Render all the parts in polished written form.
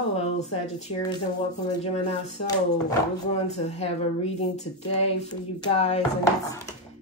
Hello, Sagittarius, and welcome to Gemini Soul. We're going to have a reading today for you guys, and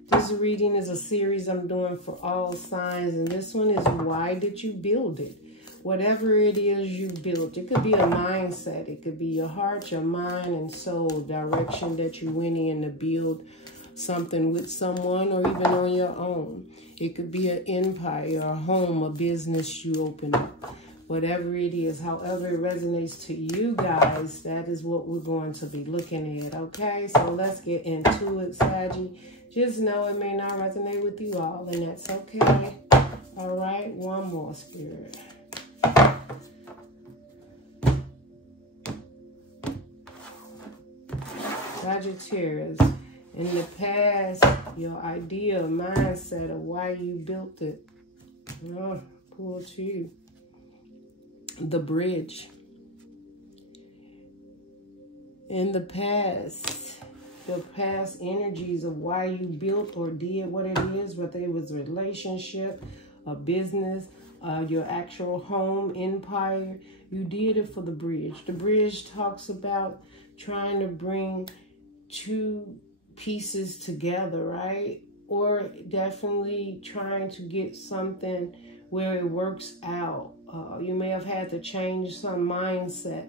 this reading is a series I'm doing for all signs, and this one is why did you build it? Whatever it is you built, it could be a mindset, it could be your heart, your mind, and soul direction that you went in to build something with someone or even on your own. It could be an empire, a home, a business you open up. Whatever it is, however it resonates to you guys, that is what we're going to be looking at, okay? So let's get into it, Saggy. Just know it may not resonate with you all, and that's okay. All right, one more, Spirit. Sagittarius, in the past, your idea, mindset of why you built it. Oh, pull to you. The bridge. In the past, the past energies of why you built or did what it is, whether it was a relationship, a business, your actual home, empire, you did it for the bridge. The bridge talks about trying to bring two pieces together, right? Or definitely trying to get something where it works out. You may have had to change some mindset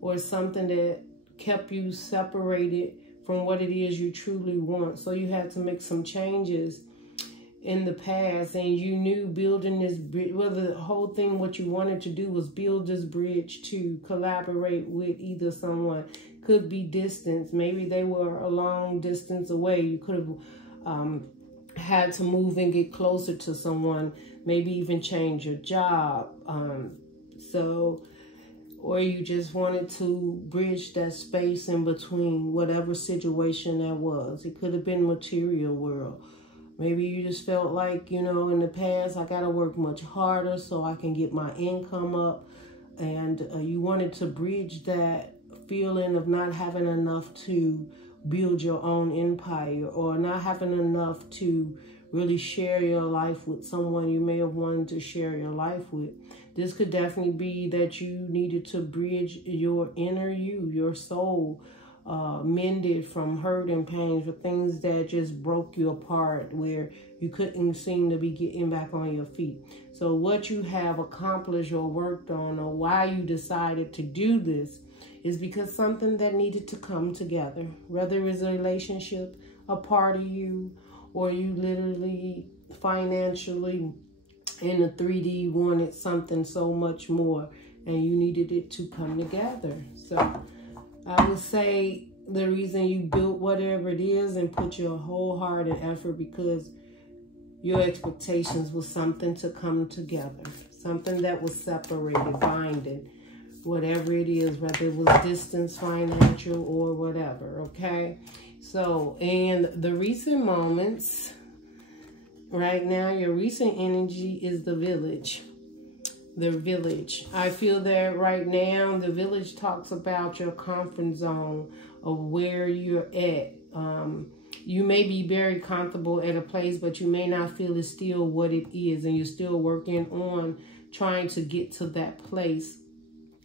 or something that kept you separated from what it is you truly want. So you had to make some changes in the past, and you knew building this bridge, well, the whole thing, what you wanted to do was build this bridge to collaborate with either someone. Could be distance. Maybe they were a long distance away. You could have had to move and get closer to someone, maybe even change your job. Or you just wanted to bridge that space in between whatever situation that was. It could have been material world. Maybe you just felt like, you know, in the past, I got to work much harder so I can get my income up. And you wanted to bridge that feeling of not having enough to build your own empire, or not having enough to really share your life with someone you may have wanted to share your life with. This could definitely be that you needed to bridge your inner you, your soul, mended from hurt and pain, for things that just broke you apart, where you couldn't seem to be getting back on your feet. So what you have accomplished or worked on, or why you decided to do this, is because something that needed to come together, whether it's a relationship, a part of you, or you literally financially in the 3D wanted something so much more and you needed it to come together. So I would say the reason you built whatever it is and put your whole heart and effort, because your expectations was something to come together, something that was separated, binding, whatever it is, whether it was distance, financial, or whatever, okay? So, and the recent moments, right now, your recent energy is the village. The village. I feel that right now, the village talks about your comfort zone of where you're at. You may be very comfortable at a place, but you may not feel it's still what it is, and you're still working on trying to get to that place.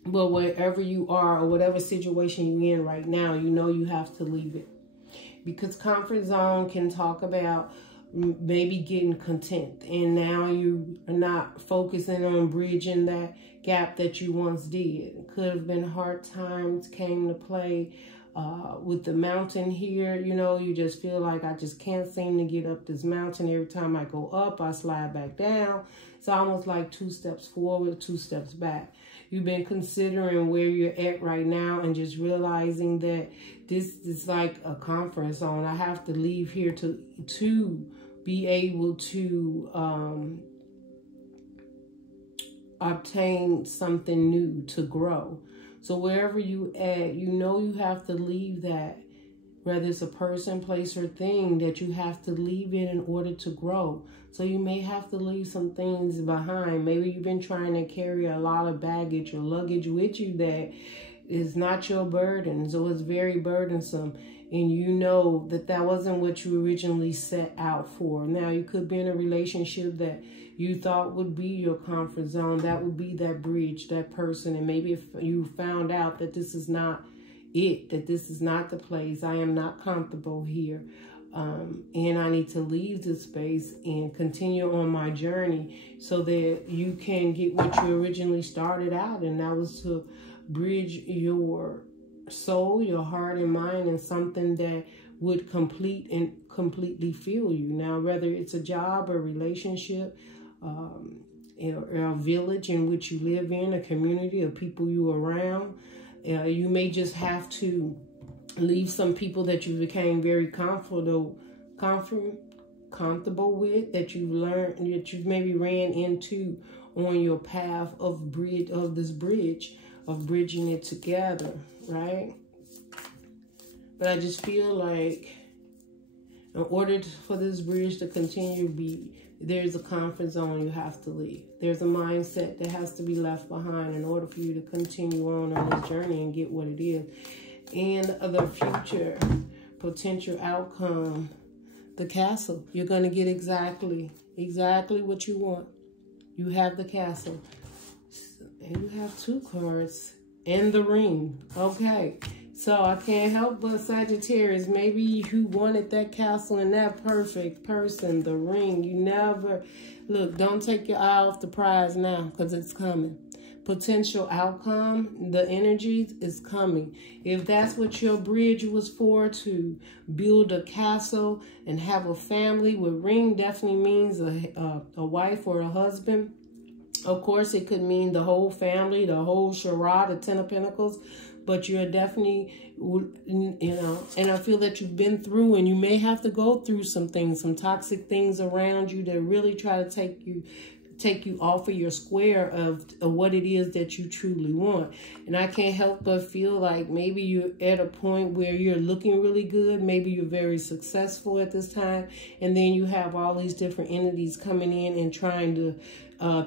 But wherever you are, or whatever situation you're in right now, you know you have to leave it. Because comfort zone can talk about maybe getting content, and now you are not focusing on bridging that gap that you once did. It could have been hard times came to play with the mountain here. You know, you just feel like I just can't seem to get up this mountain. Every time I go up, I slide back down. It's almost like 2 steps forward, 2 steps back. You've been considering where you're at right now and just realizing that this is like a comfort zone. I have to leave here to be able to obtain something new, to grow. So wherever you at, you know you have to leave that, whether it's a person, place, or thing, that you have to leave it in order to grow. So you may have to leave some things behind. Maybe you've been trying to carry a lot of baggage or luggage with you that is not your burden. So it's very burdensome. And you know that that wasn't what you originally set out for. Now, you could be in a relationship that you thought would be your comfort zone. That would be that bridge, that person. And maybe if you found out that this is not it, that this is not the place, I am not comfortable here. And I need to leave this space and continue on my journey so that you can get what you originally started out. And that was to bridge your soul, your heart and mind, and something that would complete and completely fill you. Now, whether it's a job, a relationship, a village in which you live in, a community of people you around, you may just have to leave some people that you became very comfortable with, that you've learned, that you've maybe ran into on your path of this bridge, of bridging it together, right? But I just feel like in order for this bridge to continue, there's a comfort zone you have to leave. There's a mindset that has to be left behind in order for you to continue on this journey and get what it is. And the future potential outcome, the castle. You're going to get exactly what you want. You have the castle. And you have 2 cards and the ring. Okay. So I can't help but Sagittarius, maybe you wanted that castle and that perfect person, the ring. You never, look, don't take your eye off the prize now because it's coming. Potential outcome, the energy is coming. If that's what your bridge was for, to build a castle and have a family, with ring definitely means a wife or a husband. Of course, it could mean the whole family, the whole charade, the 10 of Pentacles. But you're definitely, you know, and I feel that you've been through, and you may have to go through some things, some toxic things around you that really try to take you off of your square of what it is that you truly want. And I can't help but feel like maybe you're at a point where you're looking really good. Maybe you're very successful at this time. And then you have all these different entities coming in and trying to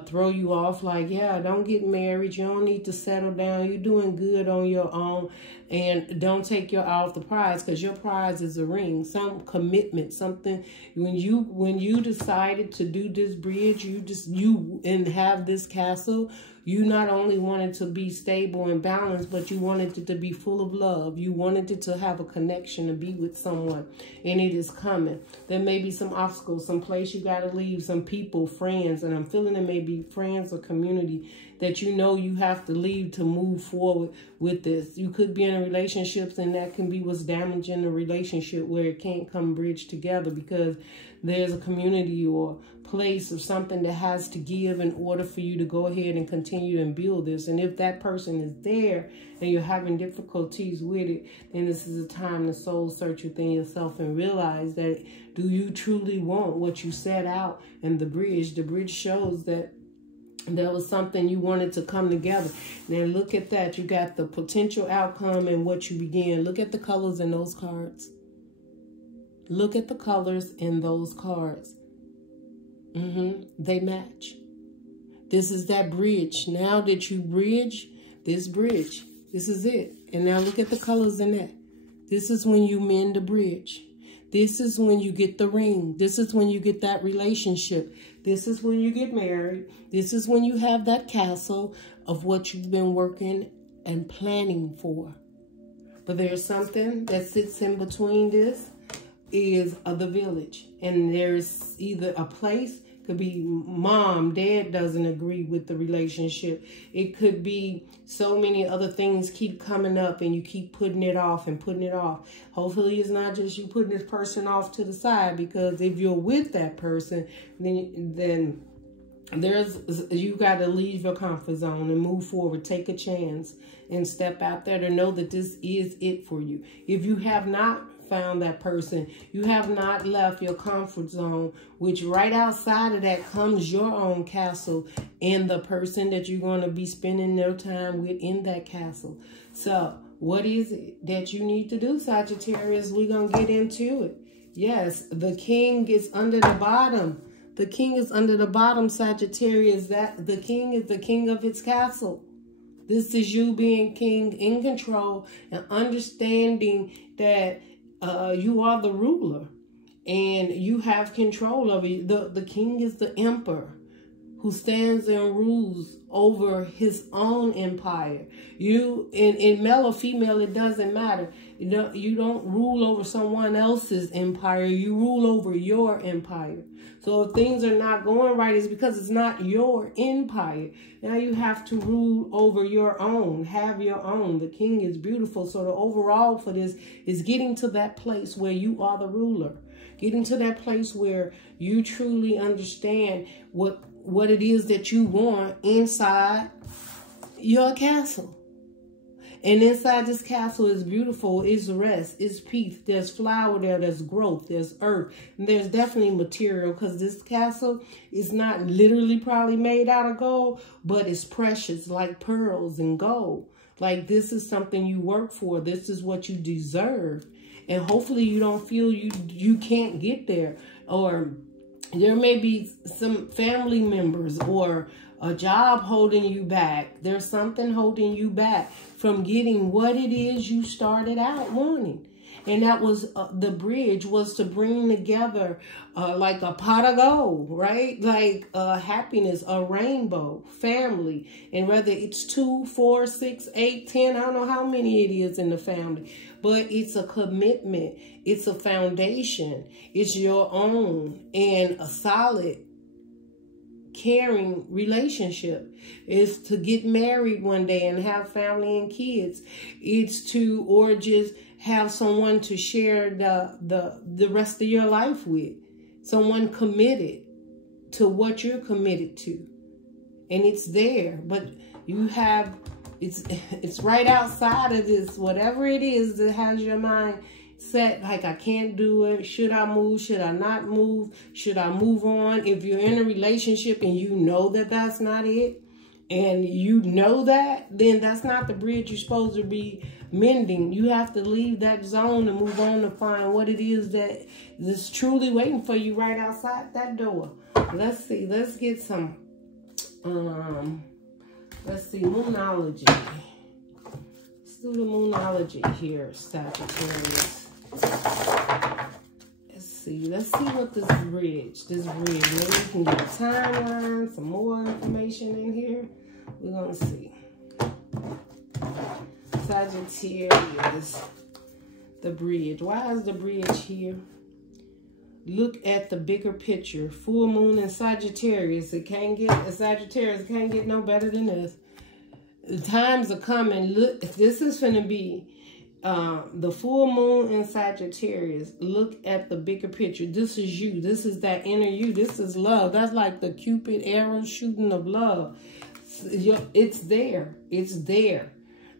throw you off like, yeah, don't get married. You don't need to settle down. You're doing good on your own. And don't take your eye off the prize, because your prize is a ring, some commitment, something. When you decided to do this bridge, and have this castle, you not only wanted to be stable and balanced, but you wanted it to be full of love. You wanted it to have a connection, to be with someone, and it is coming. There may be some obstacles, some place you got to leave, some people, friends, and I'm feeling it may be friends or community that you know you have to leave to move forward with this. You could be in a relationship, and that can be what's damaging the relationship, where it can't come bridge together because there's a community or place or something that has to give in order for you to go ahead and continue and build this. And if that person is there and you're having difficulties with it, then this is a time to soul search within yourself and realize that, do you truly want what you set out in the bridge? The bridge shows that there was something you wanted to come together. Now look at that. You got the potential outcome and what you began. Look at the colors in those cards. Look at the colors in those cards. They match. This is that bridge. Now that you bridge this bridge, this is it. And now look at the colors in that. This is when you mend the bridge. This is when you get the ring. This is when you get that relationship. This is when you get married. This is when you have that castle of what you've been working and planning for. But there's something that sits in between this, is the village. And there's either a place, could be mom, dad doesn't agree with the relationship. It could be so many other things keep coming up and you keep putting it off and putting it off. Hopefully it's not just you putting this person off to the side, because if you're with that person, then you got to leave your comfort zone and move forward. Take a chance and step out there to know that this is it for you. If you have not found that person, you have not left your comfort zone, which right outside of that comes your own castle and the person that you're going to be spending their time with in that castle. So what is it that you need to do, Sagittarius? We're going to get into it. Yes, the king is under the bottom. The king is under the bottom, Sagittarius. That the king is the king of its castle. This is you being king, in control, and understanding that you are the ruler and you have control over you. The king is the emperor who stands and rules over his own empire. You, in male or female, it doesn't matter. You don't rule over someone else's empire. You rule over your empire. So if things are not going right, it's because it's not your empire. Now you have to rule over your own, have your own. The king is beautiful. So the overall for this is getting to that place where you are the ruler. Getting to that place where you truly understand what it is that you want inside your castle. And inside this castle is beautiful, is rest, is peace. There's flower there, there's growth, there's earth. And there's definitely material, because this castle is not literally probably made out of gold, but it's precious, like pearls and gold. Like, this is something you work for. This is what you deserve. And hopefully you don't feel you can't get there. Or there may be some family members or a job holding you back. There's something holding you back from getting what it is you started out wanting. And that was the bridge was to bring together like a pot of gold, right? Like happiness, a rainbow, family. And whether it's 2, 4, 6, 8, 10, I don't know how many it is in the family. But it's a commitment. It's a foundation. It's your own and a solid, caring relationship. Is to get married one day and have family and kids. It's to, or just have someone to share the rest of your life with. Someone committed to what you're committed to. And it's there, but you have, it's right outside of this, whatever it is that has your mind set, like, I can't do it. Should I move? Should I not move? Should I move on? If you're in a relationship and you know that that's not it, and you know that, then that's not the bridge you're supposed to be mending. You have to leave that zone and move on to find what it is that is truly waiting for you right outside that door. Let's see. Let's get some, let's see, Moonology. Let's do the Moonology here, Sagittarius. Let's see what this bridge, maybe we can get a timeline, some more information in here. We're going to see. Sagittarius, the bridge. Why is the bridge here? Look at the bigger picture. Full moon in Sagittarius. Sagittarius can't get no better than this. The times are coming. Look, this is going to be the full moon in Sagittarius. Look at the bigger picture. This is you. This is that inner you. This is love. That's like the Cupid arrow shooting of love. It's there. It's there.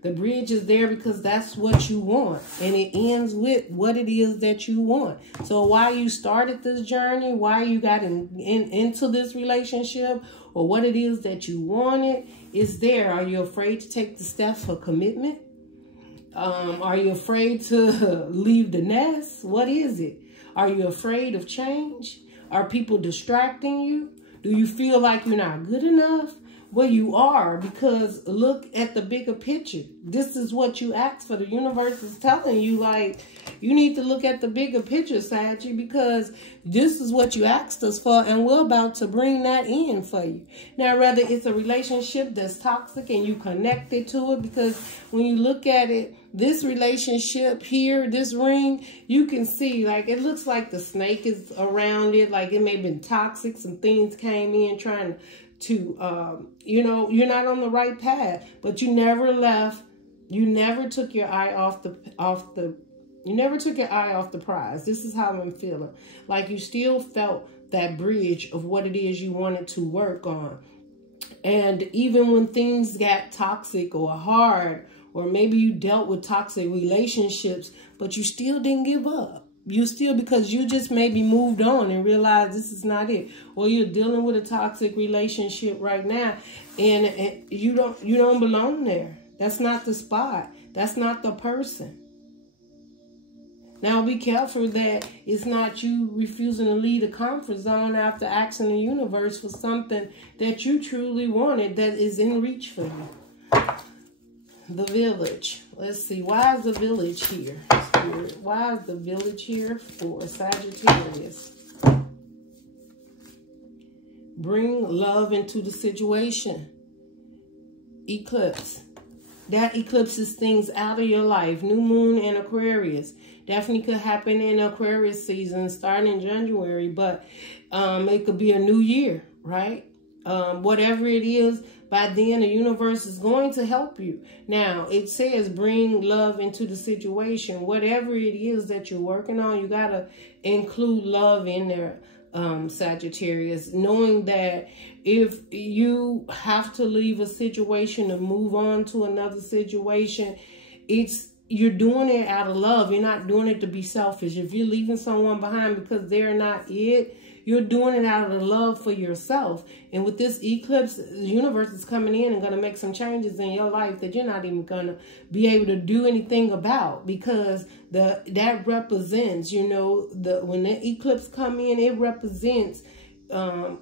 The bridge is there because that's what you want. And it ends with what it is that you want. So why you started this journey, why you got into this relationship, or what it is that you wanted is there. Are you afraid to take the step for commitment? Are you afraid to leave the nest? What is it? Are you afraid of change? Are people distracting you? Do you feel like you're not good enough? Well, you are, because look at the bigger picture. This is what you asked for. The universe is telling you, like, you need to look at the bigger picture, Saggy, because this is what you asked us for, and we're about to bring that in for you. Now, whether it's a relationship that's toxic and you connected to it, because when you look at it, this relationship here, this ring, you can see, like, it looks like the snake is around it, like it may have been toxic. Some things came in trying to, you know, you're not on the right path, but you never left. You never took your eye off the prize. This is how I'm feeling. Like you still felt that bridge of what it is you wanted to work on. And even when things got toxic or hard, or maybe you dealt with toxic relationships, but you still didn't give up. You still, because you just maybe moved on and realized this is not it. Or you're dealing with a toxic relationship right now, and you don't belong there. That's not the spot. That's not the person. Now be careful that it's not you refusing to leave the comfort zone after asking the universe for something that you truly wanted that is in reach for you. the village. Let's see. Why is the village here, Spirit? Why is the village here for Sagittarius? Bring love into the situation. Eclipse. That eclipses things out of your life. New moon in Aquarius. Definitely could happen in Aquarius season starting in January. But it could be a new year, right? Whatever it is, by then the universe is going to help you. Now, it says bring love into the situation. Whatever it is that you're working on, you got to include love in there, Sagittarius. Knowing that if you have to leave a situation to move on to another situation, you're doing it out of love. You're not doing it to be selfish. If you're leaving someone behind because they're not it, you're doing it out of the love for yourself. And with this eclipse, the universe is coming in and going to make some changes in your life that you're not even going to be able to do anything about, because that represents, you know, when the eclipse come in, it represents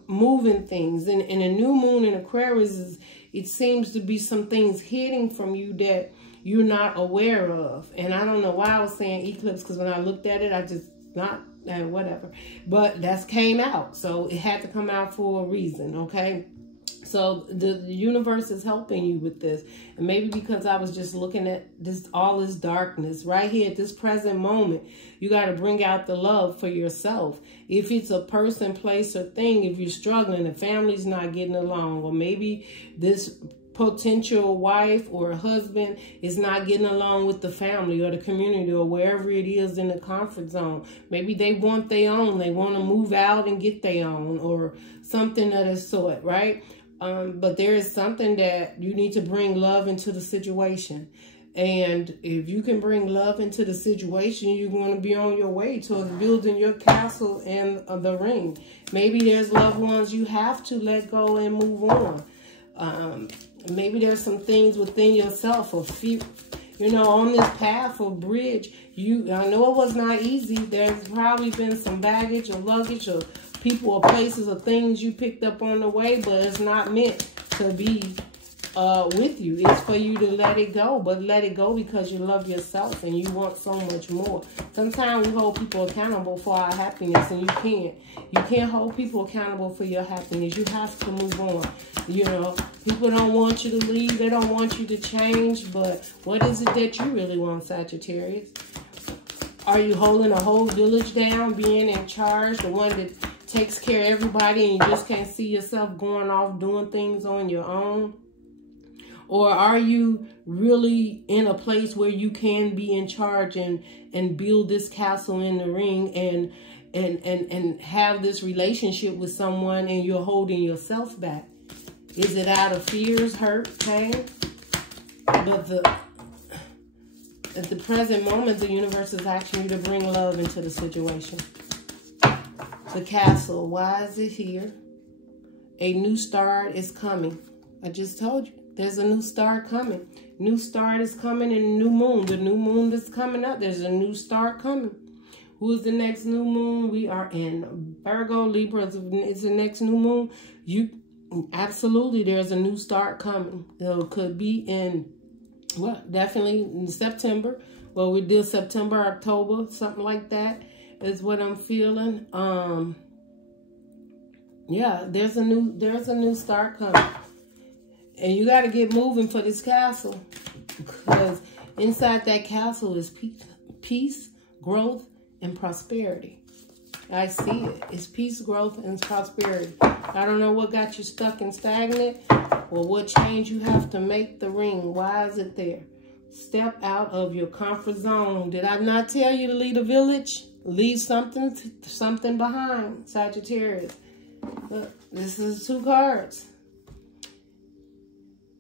moving things. And a new moon in Aquarius, it seems to be some things hidden from you that you're not aware of. And I don't know why I was saying eclipse, because when I looked at it, I just whatever, but that's came out, so it had to come out for a reason. Okay, so the universe is helping you with this, and maybe because I was just looking at this, all this darkness right here at this present moment, you got to bring out the love for yourself. If it's a person, place, or thing, if you're struggling, the family's not getting along, or maybe this potential wife or husband is not getting along with the family or the community or wherever it is in the comfort zone. Maybe they want their own. They want to move out and get their own, or something of the sort, right? But there is something that you need to bring love into the situation. And if you can bring love into the situation, you're going to be on your way towards building your castle and the ring. Maybe there's loved ones you have to let go and move on. Maybe there's some things within yourself, or few, you know, on this path or bridge. I know it was not easy. There's probably been some baggage or luggage or people or places or things you picked up on the way, but it's not meant to be with you. It's for you to let it go, but let it go because you love yourself and you want so much more. Sometimes we hold people accountable for our happiness, and you can't. You can't hold people accountable for your happiness. You have to move on. You know, people don't want you to leave. They don't want you to change. But what is it that you really want, Sagittarius? Are you holding a whole village down, being in charge, the one that takes care of everybody, and you just can't see yourself going off doing things on your own? Or are you really in a place where you can be in charge and build this castle in the ring and have this relationship with someone, and you're holding yourself back? Is it out of fears, hurt, pain? But at the present moment, the universe is asking you to bring love into the situation. The castle, why is it here? A new start is coming. I just told you. There's a new start coming. New start is coming in a new moon. The new moon that's coming up, there's a new start coming. Who is the next new moon? We are in Virgo, Libra is the next new moon. Absolutely, there's a new start coming. So it could be in, well, definitely in September. Well, we did September, October, something like that is what I'm feeling. Yeah, there's a new start coming. And you got to get moving for this castle, because inside that castle is peace, growth, and prosperity. I see it. It's peace, growth, and prosperity. I don't know what got you stuck and stagnant, or what change you have to make. The ring, why is it there? Step out of your comfort zone. Did I not tell you to leave a village? Leave something behind, Sagittarius. Look, this is 2 cards.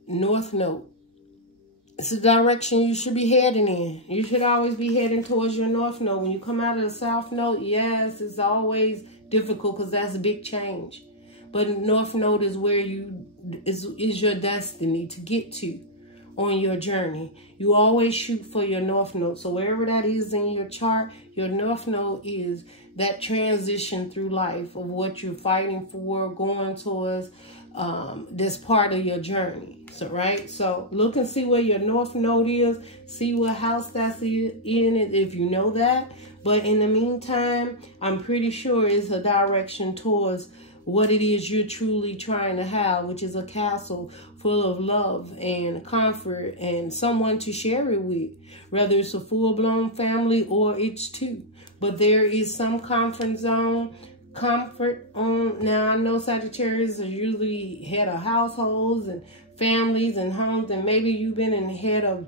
North Node. It's the direction you should be heading in. You should always be heading towards your North Node. When you come out of the South Node, yes, it's always difficult because that's a big change. But North Node is where is your destiny to get to on your journey. You always shoot for your North Node. So wherever that is in your chart, your North Node is that transition through life of what you're fighting for, going towards. that's part of your journey. So, right? So look and see where your North Node is. See what house that's in it, if you know that. But in the meantime, I'm pretty sure it's a direction towards what it is you're truly trying to have, which is a castle full of love and comfort and someone to share it with, whether it's a full-blown family or it's two. But there is some comfort zone, comfort on. Now, I know Sagittarius are usually head of households and families and homes, and maybe you've been in the head of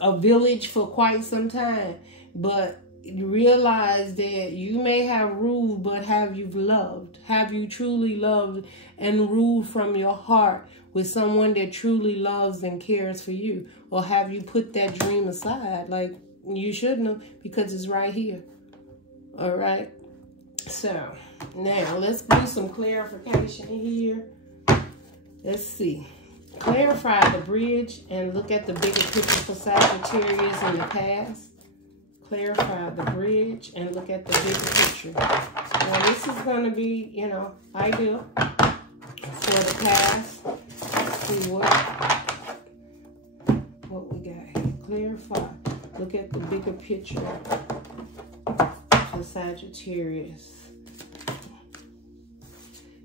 a village for quite some time, but you realize that you may have ruled, but have you loved? Have you truly loved and ruled from your heart with someone that truly loves and cares for you? Or have you put that dream aside? Like, you shouldn't have, because it's right here. All right? So, now let's do some clarification here. Let's see. Clarify the bridge and look at the bigger picture for Sagittarius in the past. Clarify the bridge and look at the bigger picture. Now, this is going to be, you know, ideal for the past. Let's see what we got here. Clarify. Look at the bigger picture for Sagittarius.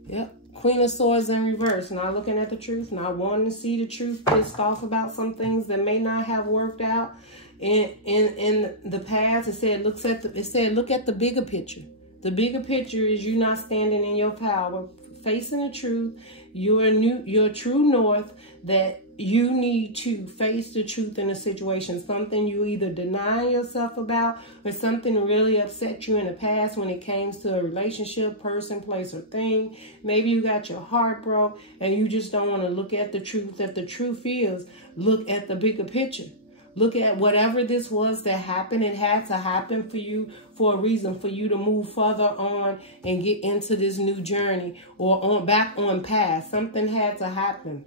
Yep. Queen of Swords in reverse. Not looking at the truth. Not wanting to see the truth. Pissed off about some things that may not have worked out. In the past, it said look at the bigger picture. The bigger picture is you not standing in your power, facing the truth. Your true north, that you need to face the truth in a situation. Something you either deny yourself about, or something really upset you in the past when it came to a relationship, person, place, or thing. Maybe you got your heart broke and you just don't want to look at the truth. That the truth is, look at the bigger picture. Look at whatever this was that happened. It had to happen for you for a reason, for you to move further on and get into this new journey, or back on path. Something had to happen.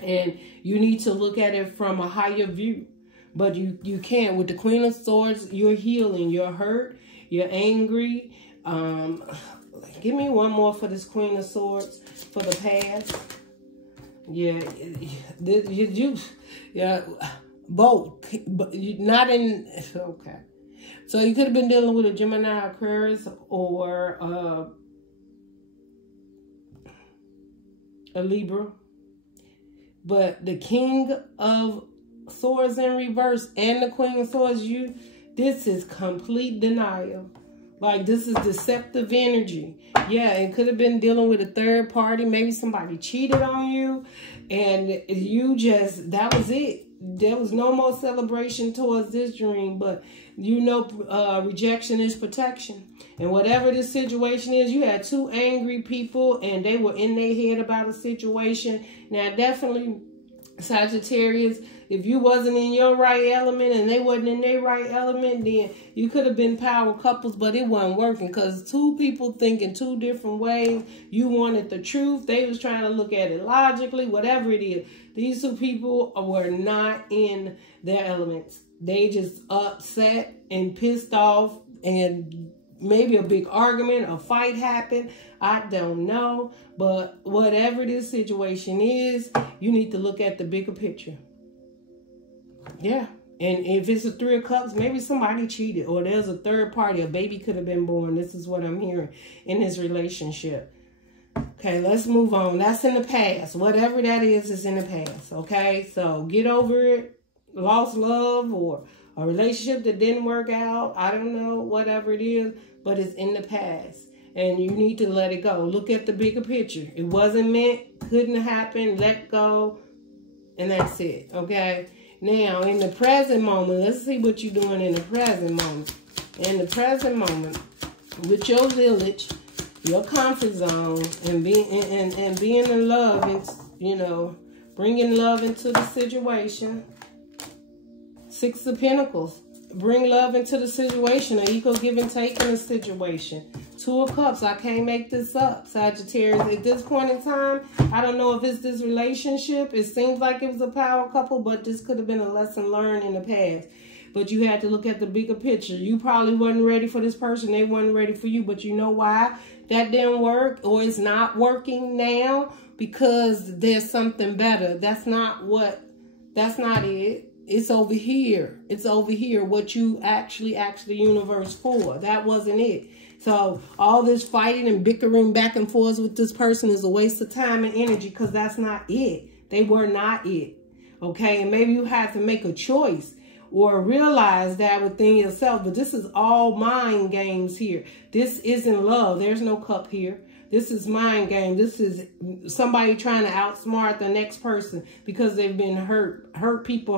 And you need to look at it from a higher view. But you can't. With the Queen of Swords, you're healing. You're hurt. You're angry. Give me one more for this Queen of Swords for the past. Yeah. Yeah. Both, but not in, okay. So you could have been dealing with a Gemini, Aquarius, or a Libra. But the King of Swords in reverse and the Queen of Swords, this is complete denial. Like, this is deceptive energy. Yeah, it could have been dealing with a third party. Maybe somebody cheated on you, and you just, that was it. There was no more celebration towards this dream, but you know, rejection is protection. And whatever this situation is, you had two angry people and they were in their head about a situation. Now, definitely, Sagittarius, if you wasn't in your right element and they wasn't in their right element, then you could have been power couples, but it wasn't working because two people thinking two different ways. You wanted the truth. They was trying to look at it logically, whatever it is. These two people were not in their elements. They just upset and pissed off, and maybe a big argument, a fight happened. I don't know. But whatever this situation is, you need to look at the bigger picture. Yeah. And if it's a Three of Cups, maybe somebody cheated, or there's a third party. A baby could have been born. This is what I'm hearing in this relationship. Okay, let's move on. That's in the past. Whatever that is in the past. Okay, so get over it. Lost love or a relationship that didn't work out. I don't know, whatever it is, but it's in the past. And you need to let it go. Look at the bigger picture. It wasn't meant, couldn't happen, let go, and that's it. Okay, now in the present moment, let's see what you're doing in the present moment. In the present moment, with your village, your comfort zone, and being in love, it's, you know, bringing love into the situation. Six of Pentacles. Bring love into the situation. An equal give and take in the situation. Two of Cups. I can't make this up, Sagittarius. At this point in time, I don't know if it's this relationship. It seems like it was a power couple, but this could have been a lesson learned in the past. But you had to look at the bigger picture. You probably wasn't ready for this person. They weren't ready for you. But you know why that didn't work, or it's not working now? because there's something better. That's not it. It's over here. It's over here. What you actually asked the universe for. That wasn't it. So all this fighting and bickering back and forth with this person is a waste of time and energy, because that's not it. They were not it. Okay, and maybe you had to make a choice or realize that within yourself. But this is all mind games here. This isn't love. There's no cup here. This is mind game. This is somebody trying to outsmart the next person because they've been hurt. Hurt people.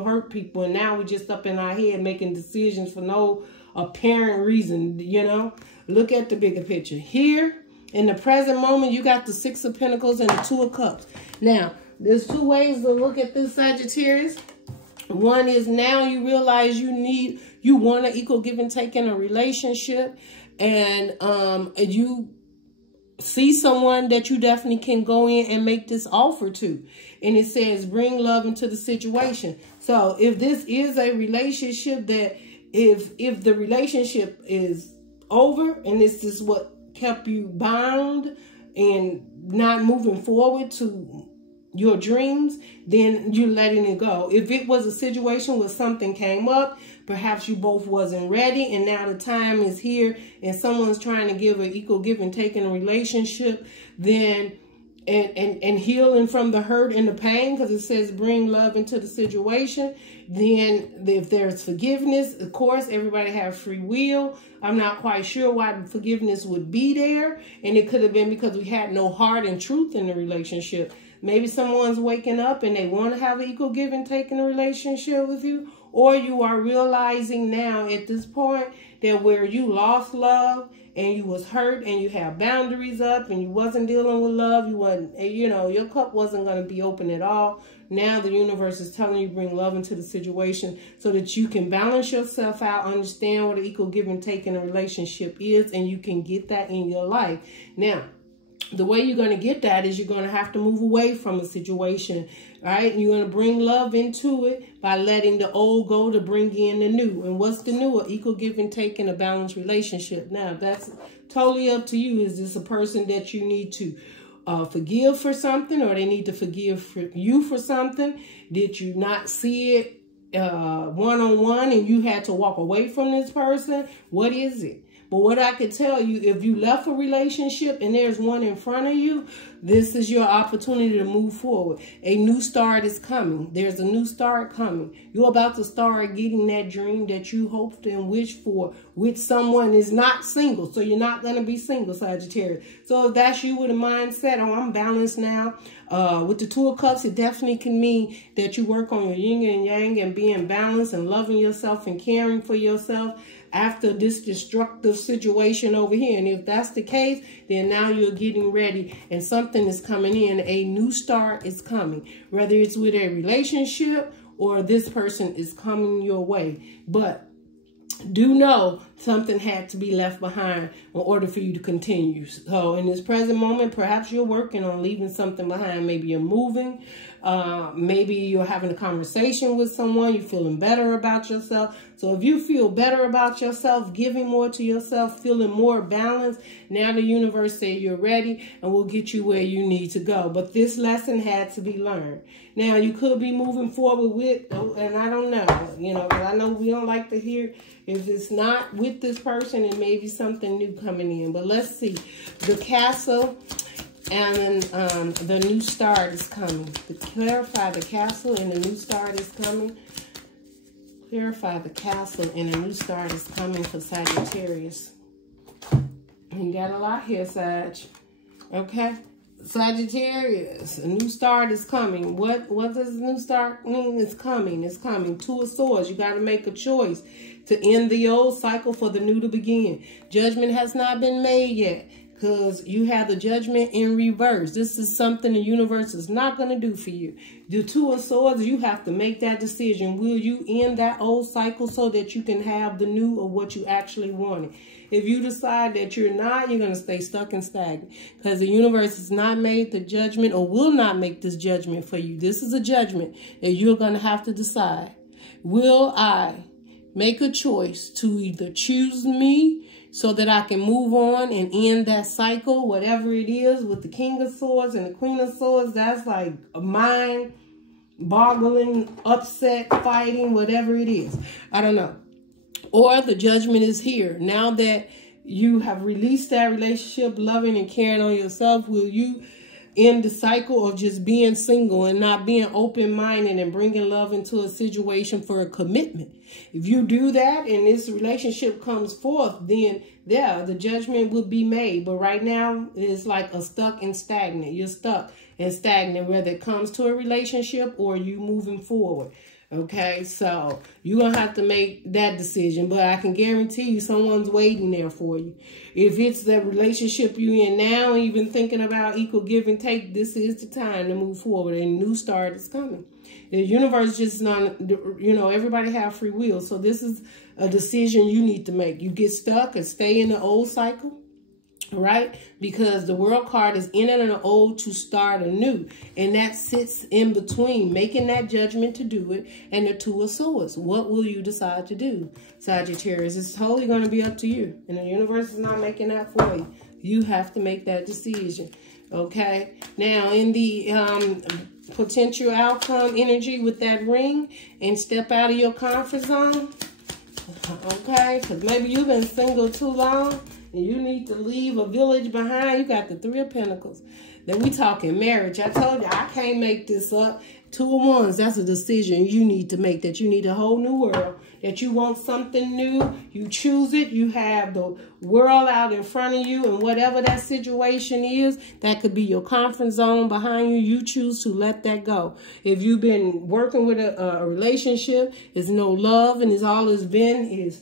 And now we're just up in our head making decisions for no apparent reason, you know. Look at the bigger picture. Here, in the present moment, you got the Six of Pentacles and the Two of Cups. Now, there's two ways to look at this, Sagittarius. One is now you realize you want an equal give and take in a relationship, and you see someone that you definitely can go in and make this offer to. And it says bring love into the situation. So if this is a relationship that if the relationship is over and this is what kept you bound and not moving forward to your dreams, then you're letting it go. If it was a situation where something came up, perhaps you both wasn't ready, and now the time is here and someone's trying to give an equal give and take in a relationship, then and healing from the hurt and the pain, because it says bring love into the situation. Then if there's forgiveness, of course, everybody have free will. I'm not quite sure why forgiveness would be there, and it could have been because we had no heart and truth in the relationship. Maybe someone's waking up and they want to have an equal give and take in a relationship with you, or you are realizing now at this point that where you lost love and you was hurt and you have boundaries up and you wasn't dealing with love, you wasn't, you know, your cup wasn't going to be open at all. Now the universe is telling you bring love into the situation so that you can balance yourself out, understand what an equal give and take in a relationship is, and you can get that in your life. Now, the way you're going to get that is you're going to have to move away from a situation, right? And you're going to bring love into it by letting the old go to bring in the new. And what's the new? An equal give and take in a balanced relationship. Now, that's totally up to you. Is this a person that you need to forgive for something, or they need to forgive you for something? Did you not see it one-on-one and you had to walk away from this person? What is it? But what I could tell you, if you left a relationship and there's one in front of you, this is your opportunity to move forward. A new start is coming. There's a new start coming. You're about to start getting that dream that you hoped and wished for with someone is not single. So you're not going to be single, Sagittarius. So if that's you with a mindset, oh, I'm balanced now. With the Two of Cups, it definitely can mean that you work on your yin and yang and being balanced and loving yourself and caring for yourself after this destructive situation over here. And if that's the case, then now you're getting ready and something is coming in. A new start is coming, whether it's with a relationship or this person is coming your way. But do know something had to be left behind in order for you to continue. So in this present moment, perhaps you're working on leaving something behind. Maybe you're moving. Maybe you're having a conversation with someone. You're feeling better about yourself. So if you feel better about yourself, giving more to yourself, feeling more balanced, now the universe says you're ready and will get you where you need to go. But this lesson had to be learned. Now, you could be moving forward with, and I don't know, you know, because I know we don't like to hear if it's not with this person, it may be something new coming in. But let's see. The Castle and the new start is coming. To clarify the Castle and the new start is coming. Clarify the Castle and a new start is coming for Sagittarius. You got a lot here, Sag. Okay. Sagittarius, a new start is coming. What does new start mean? It's coming. It's coming. Two of Swords. You got to make a choice to end the old cycle for the new to begin. Judgment has not been made yet, because you have the Judgment in reverse. This is something the universe is not going to do for you. The Two of Swords, you have to make that decision. Will you end that old cycle so that you can have the new of what you actually wanted? If you decide that you're not, you're going to stay stuck and stagnant, because the universe has not made the judgment or will not make this judgment for you. This is a judgment that you're going to have to decide. Will I make a choice to either choose me so that I can move on and end that cycle, whatever it is, with the King of Swords and the Queen of Swords. That's like a mind-boggling, upset, fighting, whatever it is. I don't know. Or the Judgment is here. Now that you have released that relationship, loving and caring on yourself, will you end the cycle of just being single and not being open-minded and bringing love into a situation for a commitment? If you do that and this relationship comes forth, then yeah, the judgment will be made. But right now, it's like a stuck and stagnant. You're stuck and stagnant, whether it comes to a relationship or you moving forward. Okay, so you're going to have to make that decision. But I can guarantee you someone's waiting there for you. If it's the relationship you're in now, even thinking about equal give and take, this is the time to move forward. And a new start is coming. The universe just not, you know, everybody have free will. So this is a decision you need to make. You get stuck and stay in the old cycle. Right? Because the World card is in and old to start anew. And that sits in between making that judgment to do it and the Two of Swords. What will you decide to do, Sagittarius? It's totally going to be up to you. And the universe is not making that for you. You have to make that decision. Okay? Now, in the potential outcome energy with that ring, and step out of your comfort zone. Okay? Because maybe you've been single too long. And you need to leave a village behind. You got the Three of Pentacles. Then we talking marriage. I told you, I can't make this up. Two of Wands, that's a decision you need to make. That you need a whole new world. That you want something new. You choose it. You have the world out in front of you. And whatever that situation is, that could be your comfort zone behind you. You choose to let that go. If you've been working with a relationship, there's no love, and all it's been is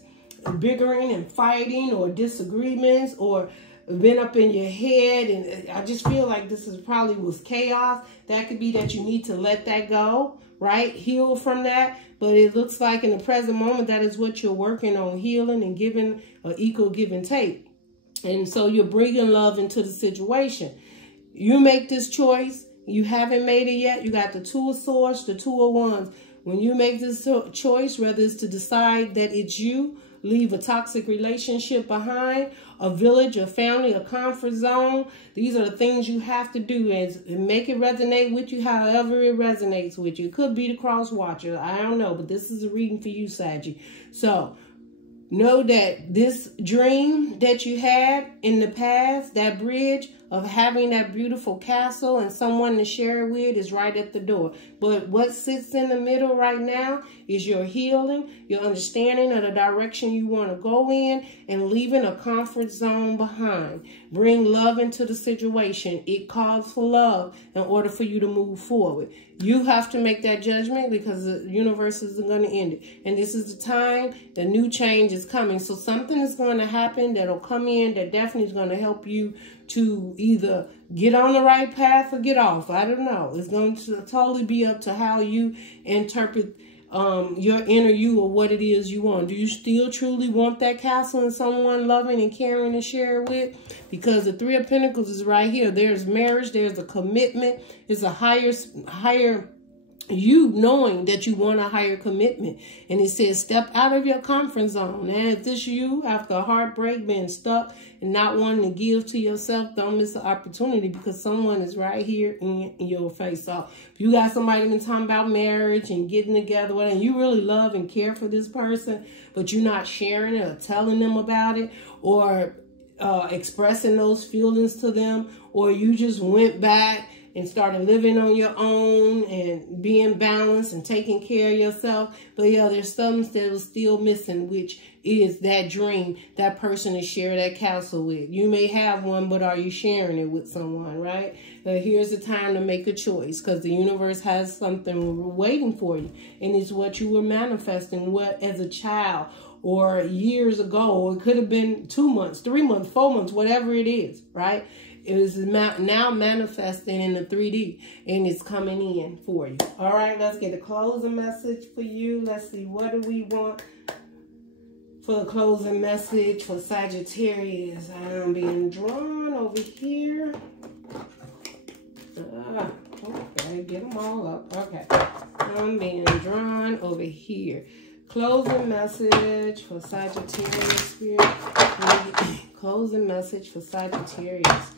bickering and fighting or disagreements, or been up in your head, and I just feel like this is probably was chaos. That could be that you need to let that go, right? Heal from that. But it looks like in the present moment, that is what you're working on, healing and giving an equal give and take. And so you're bringing love into the situation. You make this choice. You haven't made it yet. You got the Two of Swords, the Two of Wands. When you make this choice, whether it's to decide that it's you, leave a toxic relationship behind, a village, a family, a comfort zone. These are the things you have to do and make it resonate with you however it resonates with you. It could be the cross watcher. I don't know, but this is a reading for you, Saggy. So know that this dream that you had in the past, that bridge of having that beautiful castle and someone to share it with, is right at the door. But what sits in the middle right now is your healing, your understanding of the direction you want to go in, and leaving a comfort zone behind. Bring love into the situation. It calls for love in order for you to move forward. You have to make that judgment because the universe isn't going to end it. And this is the time the new change is coming. So something is going to happen that'll come in that definitely is going to help you to either get on the right path or get off. I don't know. It's going to totally be up to how you interpret your inner you or what it is you want. Do you still truly want that castle and someone loving and caring to share with? Because the Three of Pentacles is right here. There's marriage. There's a commitment. It's a higher you knowing that you want a higher commitment. And it says step out of your comfort zone. And if this you, after a heartbreak, being stuck and not wanting to give to yourself, don't miss the opportunity, because someone is right here in your face. So if you got somebody been talking about marriage and getting together, and you really love and care for this person, but you're not sharing it or telling them about it, or expressing those feelings to them, or you just went back and started living on your own and being balanced and taking care of yourself. But yeah, there's something that was still missing, which is that dream, that person to share that castle with. You may have one, but are you sharing it with someone, right? But here's the time to make a choice, because the universe has something waiting for you. And it's what you were manifesting, what as a child or years ago, or it could have been 2 months, 3 months, 4 months, whatever it is, right? It is now manifesting in the 3D, and it's coming in for you. All right, let's get a closing message for you. Let's see, what do we want for the closing message for Sagittarius? I'm being drawn over here. Okay, get them all up. Okay, I'm being drawn over here. Closing message for Sagittarius spirit. Closing message for Sagittarius.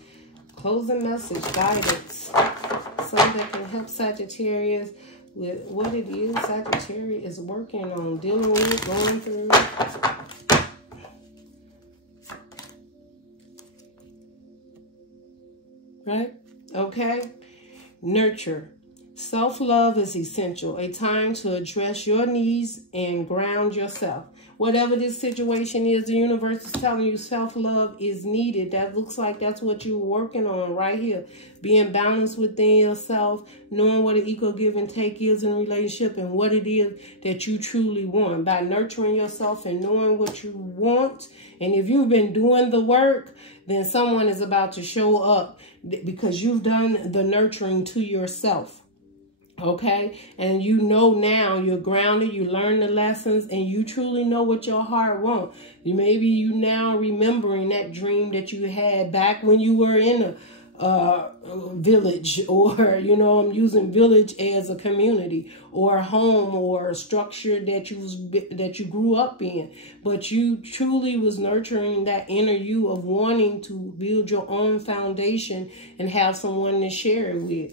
Closing message, guidance. Something that can help Sagittarius with what it is Sagittarius is working on, dealing with, going through. Right? Okay. Nurture. Self-love is essential. A time to address your needs and ground yourself. Whatever this situation is, the universe is telling you self-love is needed. That looks like that's what you're working on right here. Being balanced within yourself, knowing what an equal give and take is in a relationship and what it is that you truly want. By nurturing yourself and knowing what you want. And if you've been doing the work, then someone is about to show up because you've done the nurturing to yourself. Okay, and you know now you're grounded, you learn the lessons, and you truly know what your heart wants. Maybe you now remembering that dream that you had back when you were in a village, or, you know, I'm using village as a community or a home or a structure that you grew up in, but you truly was nurturing that inner you of wanting to build your own foundation and have someone to share it with.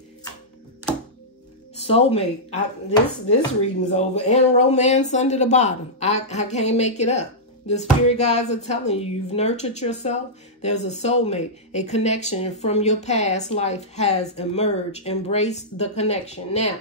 Soulmate, this reading's over, and romance under the bottom. I can't make it up. The spirit guides are telling you, you've nurtured yourself. There's a soulmate, a connection from your past life has emerged. Embrace the connection. Now,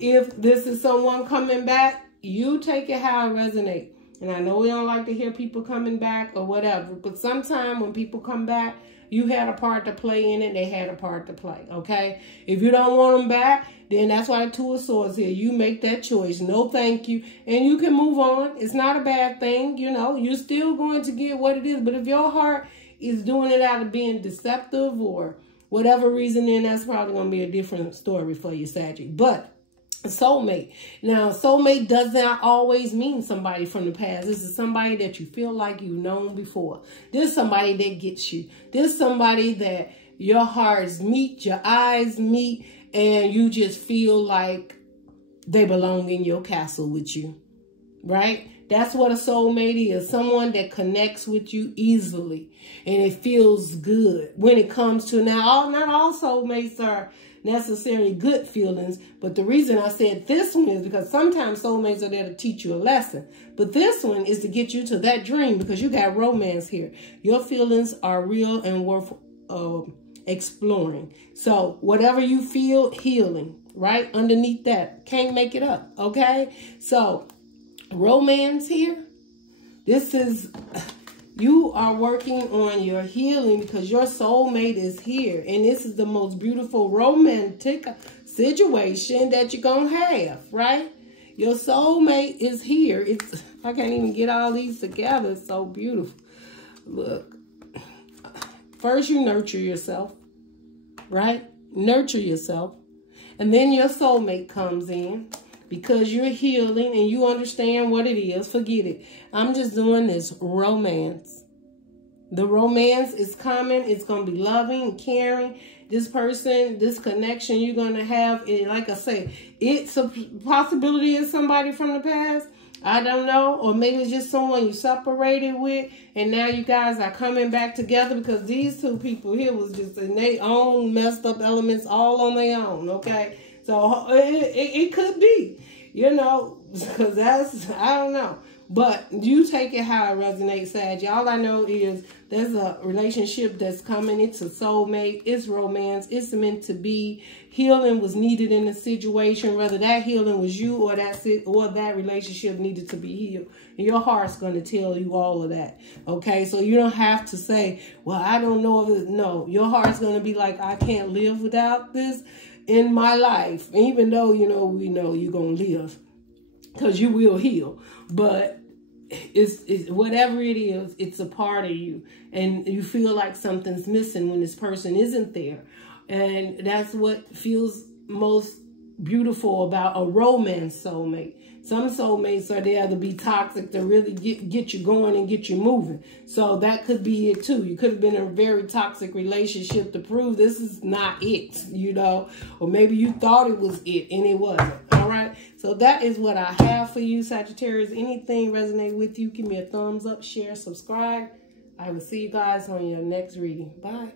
if this is someone coming back, you take it how it resonates. And I know we don't like to hear people coming back or whatever, but sometimes when people come back, you had a part to play in it. They had a part to play, okay? If you don't want them back, then that's why the Two of Swords here. You make that choice. No, thank you. And you can move on. It's not a bad thing. You know, you're still going to get what it is. But if your heart is doing it out of being deceptive or whatever reason, then that's probably going to be a different story for you, Saggy. But soulmate. Now, soulmate does not always mean somebody from the past. This is somebody that you feel like you've known before. This is somebody that gets you. This is somebody that your hearts meet, your eyes meet, and you just feel like they belong in your castle with you, right? That's what a soulmate is. Someone that connects with you easily, and it feels good when it comes to, now, not all soulmates are necessarily good feelings, but the reason I said this one is because sometimes soulmates are there to teach you a lesson, but this one is to get you to that dream because you got romance here. Your feelings are real and worth exploring. So whatever you feel, healing, right? Underneath that, can't make it up, okay? So romance here, this is, you are working on your healing because your soulmate is here. And this is the most beautiful romantic situation that you're going to have, right? Your soulmate is here. I can't even get all these together. It's so beautiful. Look, first you nurture yourself, right? Nurture yourself. And then your soulmate comes in. Because you're healing and you understand what it is, forget it. I'm just doing this romance. The romance is coming. It's going to be loving and caring. This person, this connection you're going to have, and like I say, it's a possibility of somebody from the past. I don't know. Or maybe it's just someone you separated with, and now you guys are coming back together because these two people here was just in their own messed up elements all on their own, okay? So it could be, you know, because that's, I don't know. But you take it how it resonates, Sag. All I know is there's a relationship that's coming. It's a soulmate. It's romance. It's meant to be. Healing was needed in the situation, whether that healing was you or that relationship needed to be healed. And your heart's going to tell you all of that. Okay, so you don't have to say, well, I don't know if it. No, your heart's going to be like, I can't live without this in my life, even though, you know, we know you're going to live because you will heal, but it's whatever it is, it's a part of you, and you feel like something's missing when this person isn't there, and that's what feels most beautiful about a romance soulmate. Some soulmates are there to be toxic, to really get you going and get you moving. So that could be it too. You could have been in a very toxic relationship to prove this is not it, you know, or maybe you thought it was it and it wasn't. All right. So that is what I have for you, Sagittarius. Anything resonate with you, give me a thumbs up, share, subscribe. I will see you guys on your next reading. Bye.